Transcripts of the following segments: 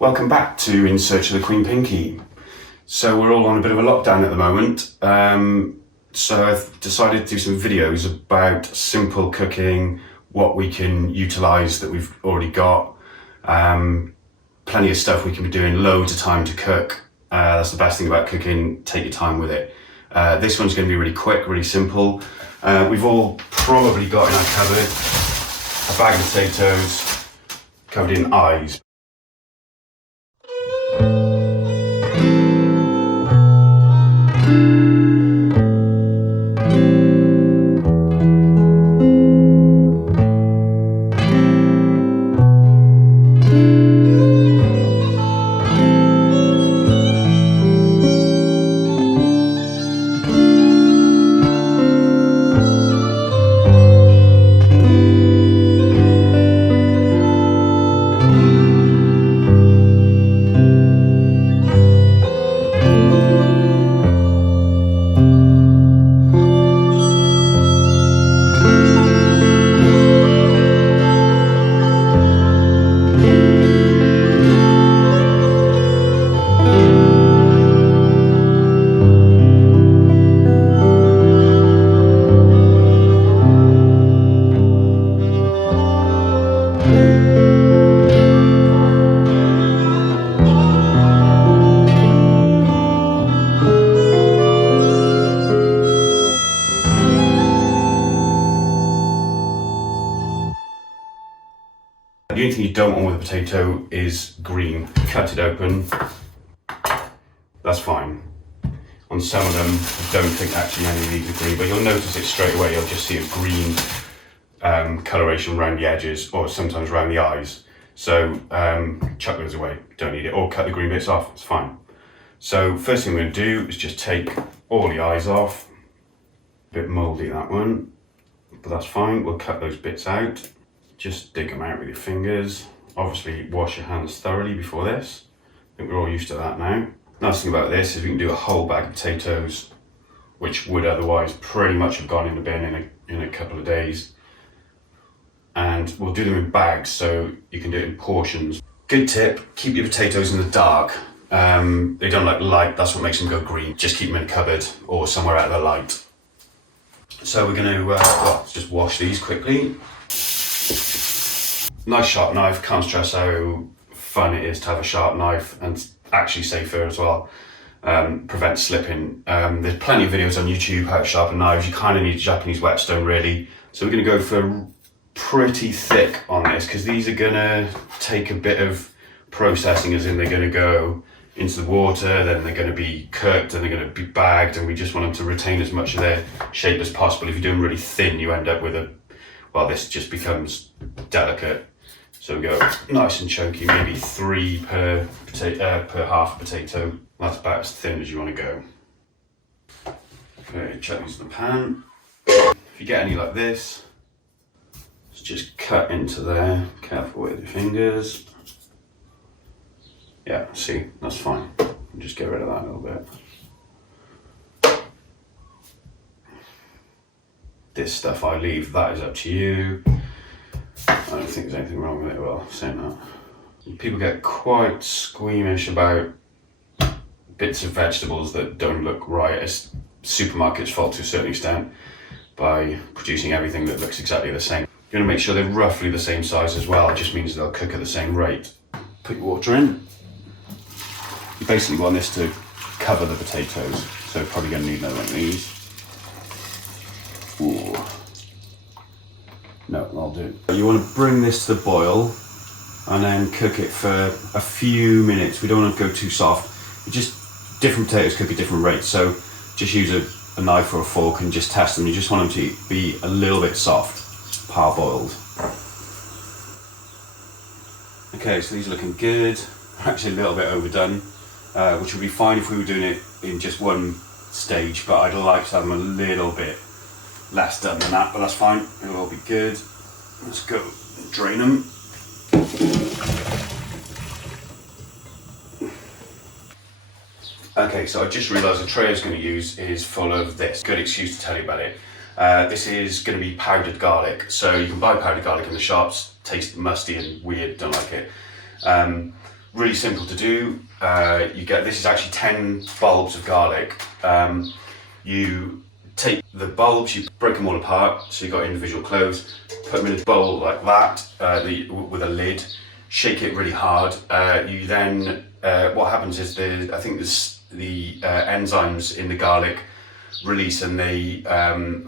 Welcome back to In Search of the Queen Pinkie. So we're all on a bit of a lockdown at the moment. So I've decided to do some videos about simple cooking, what we can utilise that we've already got. Plenty of stuff we can be doing, loads of time to cook. That's the best thing about cooking, take your time with it. This one's going to be really quick, really simple. We've all probably got in our cupboard a bag of potatoes covered in eyes. The only thing you don't want with a potato is green. Cut it open, that's fine. On some of them, I don't think actually any of these are green, but you'll notice it straight away. You'll just see a green coloration around the edges, or sometimes around the eyes. So chuck those away, don't need it, or cut the green bits off, it's fine. So first thing I'm going to do is just take all the eyes off. A bit mouldy that one, but that's fine, we'll cut those bits out. Just dig them out with your fingers. Obviously wash your hands thoroughly before this. I think we're all used to that now. Nice thing about this is we can do a whole bag of potatoes, which would otherwise pretty much have gone in the bin in a couple of days. And we'll do them in bags so you can do it in portions. Good tip, keep your potatoes in the dark. They don't like light, that's what makes them go green. Just keep them in a cupboard or somewhere out of the light. So we're going to just wash these quickly. Nice sharp knife, can't stress how fun it is to have a sharp knife, and actually safer as well. Prevents slipping. There's plenty of videos on YouTube how to sharpen knives. You kind of need a Japanese whetstone really. So we're going to go for pretty thick on this because these are going to take a bit of processing, as in they're going to go into the water, then they're going to be cooked and they're going to be bagged, and we just want them to retain as much of their shape as possible. If you do them really thin, you end up with this just becomes delicate. So we go nice and chunky, maybe 3 per half a potato. That's about as thin as you want to go. Okay, chuck these in the pan. If you get any like this, just cut into there. Careful with your fingers. Yeah, see, that's fine. Just get rid of that a little bit. This stuff I leave, that is up to you. I don't think there's anything wrong with it. Well, saying that, people get quite squeamish about bits of vegetables that don't look right. It's supermarkets' fault to a certain extent by producing everything that looks exactly the same. You want to make sure they're roughly the same size as well. It just means they'll cook at the same rate. Put your water in. You basically want this to cover the potatoes, so probably going to need another one of these. Ooh. No, I'll do. You want to bring this to the boil and then cook it for a few minutes. We don't want to go too soft. Just different potatoes cook at different rates, so just use a knife or a fork and just test them. You just want them to be a little bit soft, parboiled. Okay, so these are looking good. Actually a little bit overdone, which would be fine if we were doing it in just one stage, but I'd like to have them a little bit less done than that, but that's fine, it'll all be good. Let's go drain them. Okay, so I just realised the tray I was going to use is full of this. Good excuse to tell you about it. This is going to be powdered garlic. So you can buy powdered garlic in the shops, tastes musty and weird, don't like it. really simple to do. You get, this is actually 10 bulbs of garlic. You take the bulbs, you break them all apart, so you've got individual cloves, put them in a bowl like that with a lid, shake it really hard. You then, what happens is I think the enzymes in the garlic release and they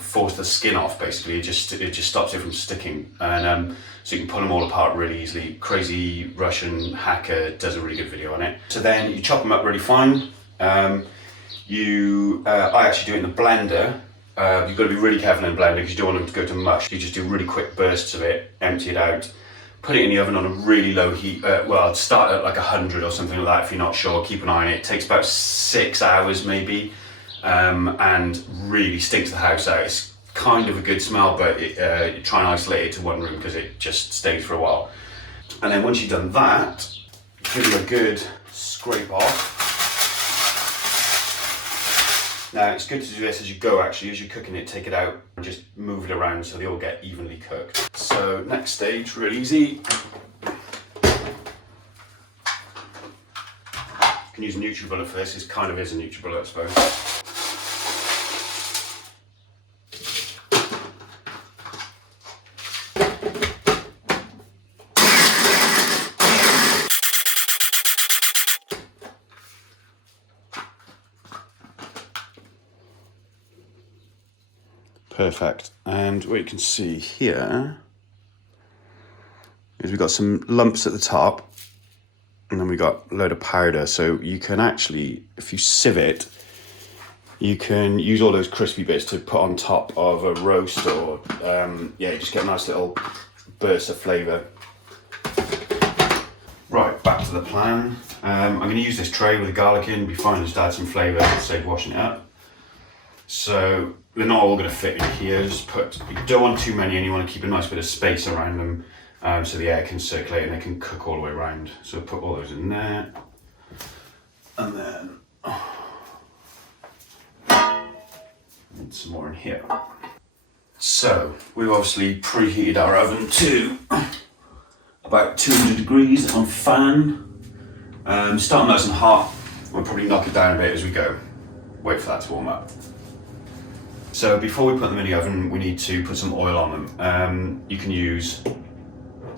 force the skin off. Basically, it just stops it from sticking, and so you can pull them all apart really easily. Crazy Russian hacker does a really good video on it. So then you chop them up really fine. I actually do it in the blender. You've got to be really careful in the blender because you don't want them to go to mush. You just do really quick bursts of it, empty it out, put it in the oven on a really low heat. Well, I'd start at like 100 or something like that if you're not sure. Keep an eye on it. It takes about 6 hours maybe, and really stinks the house out. It's kind of a good smell, but try and isolate it to one room because it just stays for a while. And then once you've done that, give it a good scrape off. Now it's good to do this as you go actually, as you're cooking it, take it out and just move it around so they all get evenly cooked. So next stage, real easy. You can use a NutriBullet for this, this kind of is a NutriBullet I suppose. Perfect. And what you can see here is we've got some lumps at the top and then we've got a load of powder. So you can actually, if you sieve it, you can use all those crispy bits to put on top of a roast or, yeah, you just get a nice little burst of flavour. Right, back to the plan. I'm going to use this tray with the garlic in, be fine, just add some flavour, save washing it up. So they're not all going to fit in here. Just you don't want too many and you want to keep a nice bit of space around them so the air can circulate and they can cook all the way around. So put all those in there. And then some more in here. So we've obviously preheated our oven to about 200 degrees on fan. Start nice and hot. We'll probably knock it down a bit as we go. Wait for that to warm up. So before we put them in the oven, we need to put some oil on them. You can use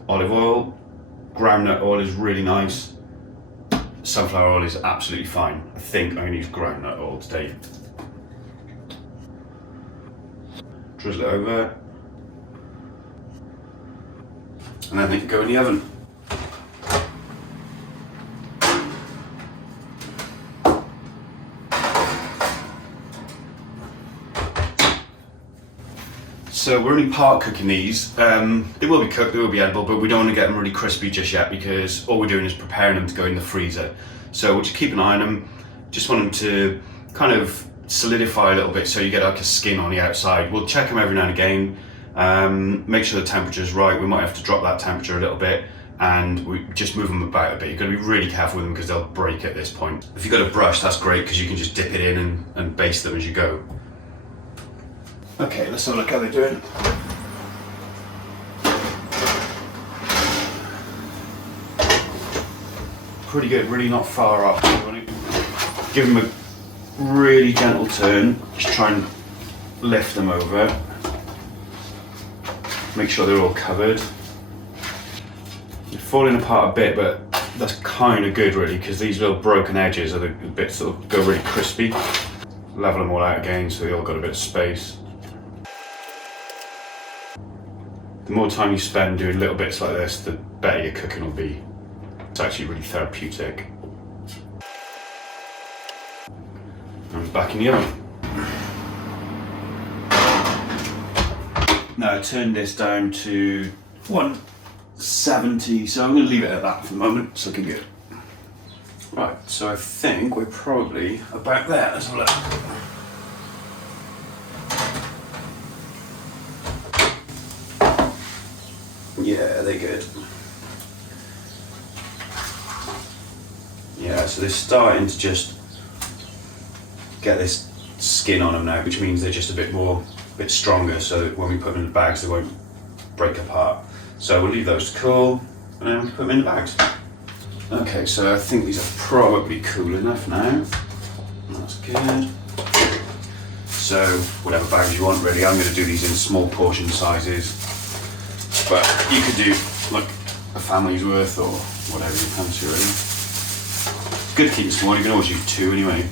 olive oil, groundnut oil is really nice. Sunflower oil is absolutely fine. I think I'm going to use groundnut oil today. Drizzle it over. And then they can go in the oven. So we're only part cooking these. They will be cooked, they will be edible, but we don't want to get them really crispy just yet because all we're doing is preparing them to go in the freezer. So we'll just keep an eye on them. Just want them to kind of solidify a little bit so you get like a skin on the outside. We'll check them every now and again, make sure the temperature is right. We might have to drop that temperature a little bit and we just move them about a bit. You've got to be really careful with them because they'll break at this point. If you've got a brush, that's great because you can just dip it in and baste them as you go. Okay, let's have a look how they're doing. Pretty good, really not far off. Give them a really gentle turn, just try and lift them over. Make sure they're all covered. They're falling apart a bit, but that's kind of good really, because these little broken edges are the bits that will go really crispy. Level them all out again so they all got a bit of space. The more time you spend doing little bits like this, the better your cooking will be. It's actually really therapeutic. I'm back in the oven. Now I turned this down to 170, so I'm going to leave it at that for the moment. It's looking good. Right, so I think we're probably about there. Let's have a look. Yeah, they're good. Yeah, so they're starting to just get this skin on them now, which means they're just a bit stronger, so that when we put them in the bags, they won't break apart. So we'll leave those to cool, and then we can put them in the bags. Okay, so I think these are probably cool enough now. That's good. So whatever bags you want really, I'm going to do these in small portion sizes. But you could do like a family's worth or whatever you fancy really. It's good to keep it small, you can always use 2 anyway.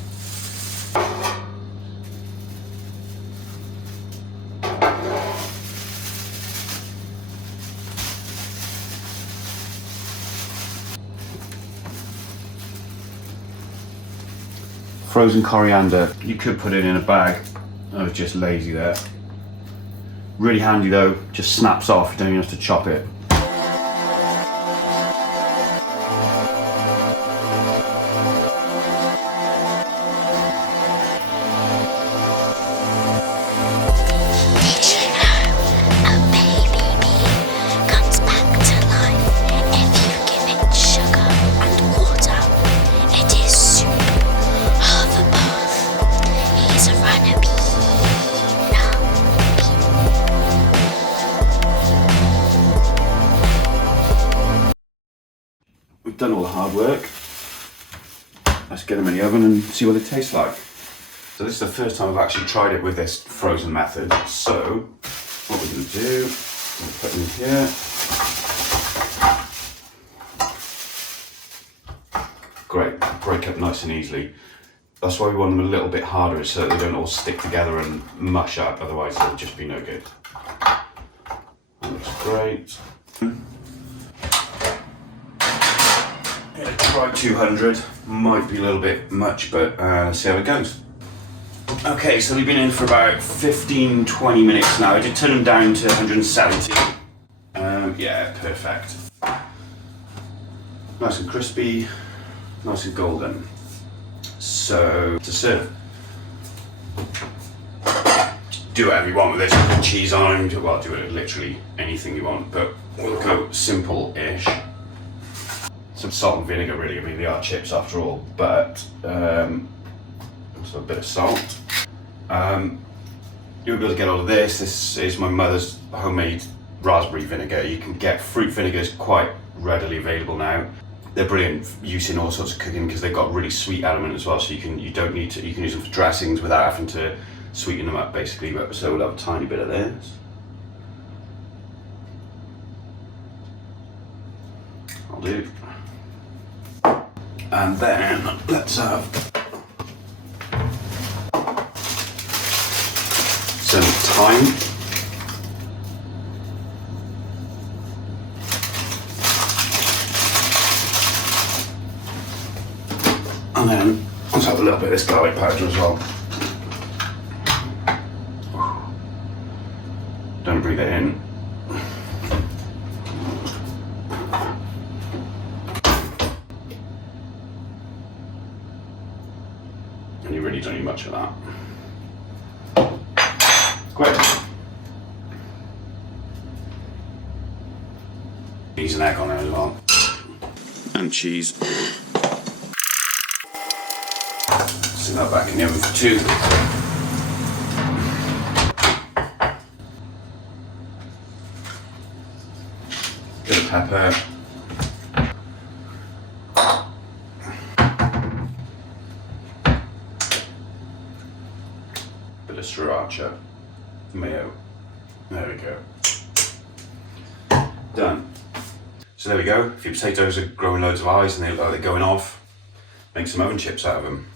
Frozen coriander, you could put it in a bag. I was just lazy there. Really handy though, just snaps off, you don't even have to chop it. We've done all the hard work. Let's get them in the oven and see what it tastes like. So this is the first time I've actually tried it with this frozen method. So what we're going to do, we'll put them in here. Great, break up nice and easily. That's why we want them a little bit harder so that they don't all stick together and mush up, otherwise they'll just be no good. That looks great. Try 200, might be a little bit much, but let's see how it goes. Okay, so we've been in for about 15-20 minutes now. I did turn them down to 170. Yeah, perfect. Nice and crispy, nice and golden. So, to serve. Do whatever you want with this, put cheese on, well, do it literally anything you want, but we'll go simple-ish. Some salt and vinegar really, I mean they are chips after all, but also a bit of salt. You'll be able to get all of this. This is my mother's homemade raspberry vinegar. You can get fruit vinegars quite readily available now. They're brilliant use in all sorts of cooking because they've got really sweet element as well, so you can use them for dressings without having to sweeten them up basically. But so we'll have a tiny bit of this. I'll do. And then let's have some thyme. And then let's have a little bit of this garlic powder as well. Don't breathe it in. And you really don't need much of that. Great. Cheese and egg on it as well. And cheese. Sit that back in the oven for 2. Bit of pepper. Bit of sriracha, mayo. There we go. Done. So there we go. If your potatoes are growing loads of eyes and they look like they're going off, make some oven chips out of them.